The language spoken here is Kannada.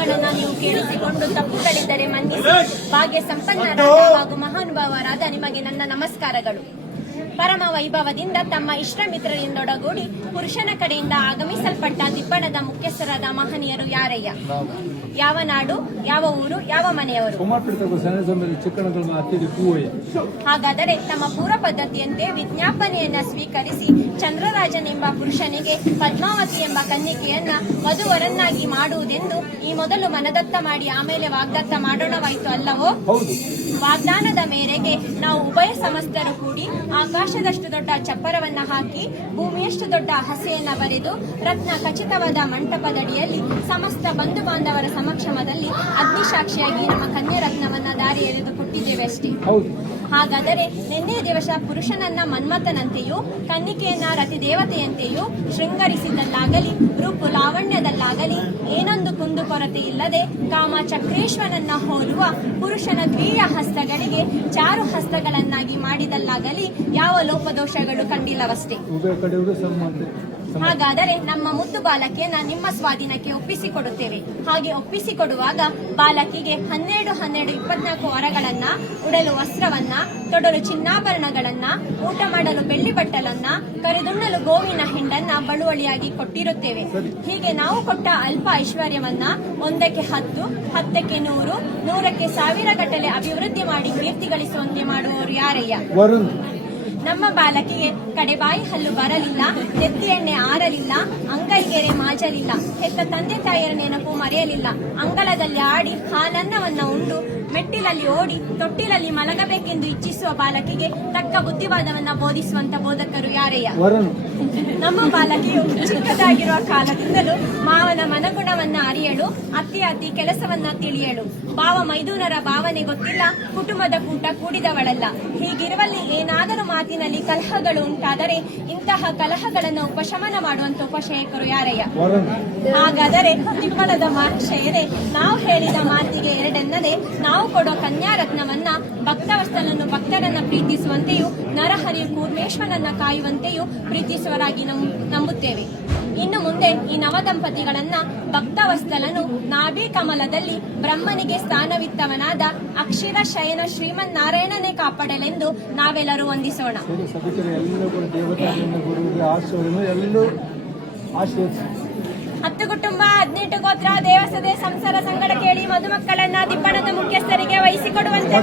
ಮಾತುಗಳನ್ನ ನೀವು ಕೇಳಿಸಿಕೊಂಡು ತಪ್ಪುಗಳಿದ್ದರೆ ಮನ್ನಿಸಿ. ಭಾಗ್ಯ ಸಂಪನ್ನರಾದ ಹಾಗೂ ಮಹಾನುಭಾವರಾದ ನಿಮಗೆ ನನ್ನ ನಮಸ್ಕಾರಗಳು. ಪರಮ ವೈಭವದಿಂದ ತಮ್ಮ ಇಷ್ಟ ಮಿತ್ರರಿಂದೊಡಗೂಡಿ ಪುರುಷನ ಕಡೆಯಿಂದ ಆಗಮಿಸಲ್ಪಟ್ಟ ದಿಬ್ಬಣದ ಮುಖ್ಯಸ್ಥರಾದ ಮಹನೀಯರು ಯಾರಯ್ಯ? ಯಾವ ನಾಡು, ಯಾವ ಊರು, ಯಾವ ಮನೆಯವರು? ಹಾಗಾದರೆ ತಮ್ಮ ಪೂರ್ವ ಪದ್ಧತಿಯಂತೆ ವಿಜ್ಞಾಪನೆಯನ್ನ ಸ್ವೀಕರಿಸಿ ಚಂದ್ರರಾಜನೆಂಬ ಪುರುಷನಿಗೆ ಪದ್ಮಾವತಿ ಎಂಬ ಕನ್ಯಕೆಯನ್ನ ವಧುವರನ್ನಾಗಿ ಮಾಡುವುದೆಂದು ಈ ಮೊದಲು ಮನದತ್ತ ಮಾಡಿ ಆಮೇಲೆ ವಾಗ್ದತ್ತ ಮಾಡೋಣವಾಯಿತು ಅಲ್ಲವೋ? ವಾಗ್ದಾನದ ಮೇರೆಗೆ ನಾವು ಉಭಯ ಸಮಸ್ತರು ಕೂಡಿ ಆಕಾಶದಷ್ಟು ದೊಡ್ಡ ಚಪ್ಪರವನ್ನ ಹಾಕಿ ಭೂಮಿಯಷ್ಟು ದೊಡ್ಡ ಹಸೆಯನ್ನ ಬರೆದು ರತ್ನ ಖಚಿತವಾದ ಮಂಟಪದಡಿಯಲ್ಲಿ ಸಮಸ್ತ ಬಂಧು ಬಾಂಧವರ ಸಮಕ್ಷಮದಲ್ಲಿ ಅಗ್ನಿಸಾಕ್ಷಿಯಾಗಿ ನಮ್ಮ ಕನ್ಯಾರತ್ನವನ್ನ ದಾರಿ ಎಳೆದು ಕೊಟ್ಟಿದ್ದೇವೆ ಅಷ್ಟೇ. ಹಾಗಾದರೆ ನಿನ್ನೆ ದಿವಸ ಪುರುಷನನ್ನ ಮನ್ಮಥನಂತೆಯೂ ಕನ್ನಿಕೆಯನ್ನ ರತಿದೇವತೆಯಂತೆಯೂ ಶೃಂಗರಿಸಿದಲ್ಲಾಗಲಿ ರೂಪು ಲಾವಣ್ಯದಲ್ಲಾಗಲಿ ಏನೊಂದು ಕುಂದು ಕೊರತೆ ಇಲ್ಲದೆ ಕಾಮ ಚಕ್ರೇಶ್ವರನನ್ನ ಹೋಲುವ ಪುರುಷನ ದ್ವಿಯ ಹಸ್ತಗಳಿಗೆ ಚಾರು ಹಸ್ತಗಳನ್ನಾಗಿ ಮಾಡಿದಲ್ಲಾಗಲಿ ಯಾವ ಲೋಪದೋಷಗಳು ಕಂಡಿಲ್ಲವಷ್ಟೇ. ಹಾಗಾದರೆ ನಮ್ಮ ಮುದ್ದು ಬಾಲಕಿಯನ್ನ ನಿಮ್ಮ ಸ್ವಾಧೀನಕ್ಕೆ ಒಪ್ಪಿಸಿಕೊಡುತ್ತೇವೆ. ಹಾಗೆ ಒಪ್ಪಿಸಿಕೊಡುವಾಗ ಬಾಲಕಿಗೆ 12-24 ವರಗಳನ್ನ, ಉಡಲು ವಸ್ತ್ರವನ್ನ, ತೊಡಲು ಚಿನ್ನಾಭರಣಗಳನ್ನ, ಊಟ ಮಾಡಲು ಬೆಳ್ಳಿ ಬಟ್ಟಲನ್ನ, ಕರೆದುಣ್ಣಲು ಗೋವಿನ ಹಿಂಡನ್ನ ಬಳುವಳಿಯಾಗಿ ಕೊಟ್ಟಿರುತ್ತೇವೆ. ಹೀಗೆ ನಾವು ಕೊಟ್ಟ ಅಲ್ಪ ಐಶ್ವರ್ಯವನ್ನ 1ಕ್ಕೆ 10, 10ಕ್ಕೆ 100, 100ಕ್ಕೆ 1000 ಗಟ್ಟಲೆ ಅಭಿವೃದ್ಧಿ ಮಾಡಿ ಕೀರ್ತಿ ಗಳಿಸುವಂತೆ ಮಾಡುವವರು ಯಾರಯ್ಯ? ನಮ್ಮ ಬಾಲಕಿಗೆ ಕಡೆಬಾಯಿ ಹಲ್ಲು ಬರಲಿಲ್ಲ, ನೆತ್ತಿ ಎಣ್ಣೆ ಆರಲಿಲ್ಲ, ಅಂಗೈಗೆರೆ ಮಾಜಲಿಲ್ಲ, ಹೆತ್ತ ತಂದೆ ತಾಯಿಯರ ನೆನಪು ಮರೆಯಲಿಲ್ಲ, ಅಂಗಳದಲ್ಲಿ ಆಡಿ ಹಾಲನ್ನವನ್ನ ಉಂಡು ಮೆಟ್ಟಿಲಲ್ಲಿ ಓಡಿ ತೊಟ್ಟಿಲಲ್ಲಿ ಮಲಗಬೇಕೆಂದು ಇಚ್ಛಿಸುವ ಬಾಲಕಿಗೆ ತಕ್ಕ ಬುದ್ಧಿವಾದವನ್ನ ಬೋಧಿಸುವಂತ ಬೋಧಕರು ಯಾರಯ್ಯ? ನಮ್ಮ ಬಾಲಕಿಯು ಚಿಕ್ಕದಾಗಿರುವ ಕಾಲದಿಂದಲೂ ಮಾವನ ಮನಗುಣವನ್ನ ಅರಿಯಳು, ಅತ್ತಿ ಕೆಲಸವನ್ನ ತಿಳಿಯಳು, ಭಾವ ಮೈದುನರ ಭಾವನೆ ಗೊತ್ತಿಲ್ಲ, ಕುಟುಂಬದ ಕೂಟ ಕೂಡಿದವಳಲ್ಲ. ಹೀಗಿರುವಲ್ಲಿ ಏನಾದರೂ ಮಾತಿನಲ್ಲಿ ಕಲಹಗಳು ಉಂಟಾದರೆ ಇಂತಹ ಕಲಹಗಳನ್ನು ಉಪಶಮನ ಮಾಡುವಂತ ಉಪಶಯಕರು ಯಾರಯ್ಯ? ಹಾಗಾದರೆ ದಿಬ್ಬಣದ ಮಹಾಶಯರೇ, ನಾವು ಹೇಳಿದ ಮಾತಿಗೆ ಎರಡೆನ್ನದೆ ನಾವು ಕೊಡೋ ಕನ್ಯಾರತ್ನವನ್ನ ಭಕ್ತವಸ್ತನನ್ನು ಭಕ್ತರನ್ನ ಪ್ರೀತಿಸುವಂತೆಯೂ ನರಹರಿಯು ಕೂರ್ಮೇಶ್ವರನ್ನ ಕಾಯುವಂತೆಯೂ ಪ್ರೀತಿಸುವರಾಗಿ ನಂಬುತ್ತೇವೆ. ಇನ್ನು ಮುಂದೆ ಈ ನವದಂಪತಿಗಳನ್ನ ಭಕ್ತವಸ್ತಲನು ನಾಭಿ ಕಮಲದಲ್ಲಿ ಬ್ರಹ್ಮನಿಗೆ ಸ್ಥಾನವಿತ್ತವನಾದ ಅಕ್ಷರ ಶಯನ ಶ್ರೀಮನ್ನಾರಾಯಣನೇ ಕಾಪಾಡಲೆಂದು ನಾವೆಲ್ಲರೂ ವಂದಿಸೋಣ. 10 ಕುಟುಂಬ 18 ಗೋತ್ರ ದೇವಸದೆ ಸಂಸಾರ ಸಂಗಡ ಕೇಳಿ ಮಧುಮಕ್ಕಳನ್ನ ದಿಬ್ಬಣದ ಮುಖ್ಯಸ್ಥರಿಗೆ ವಹಿಸಿಕೊಡುವಂತೆ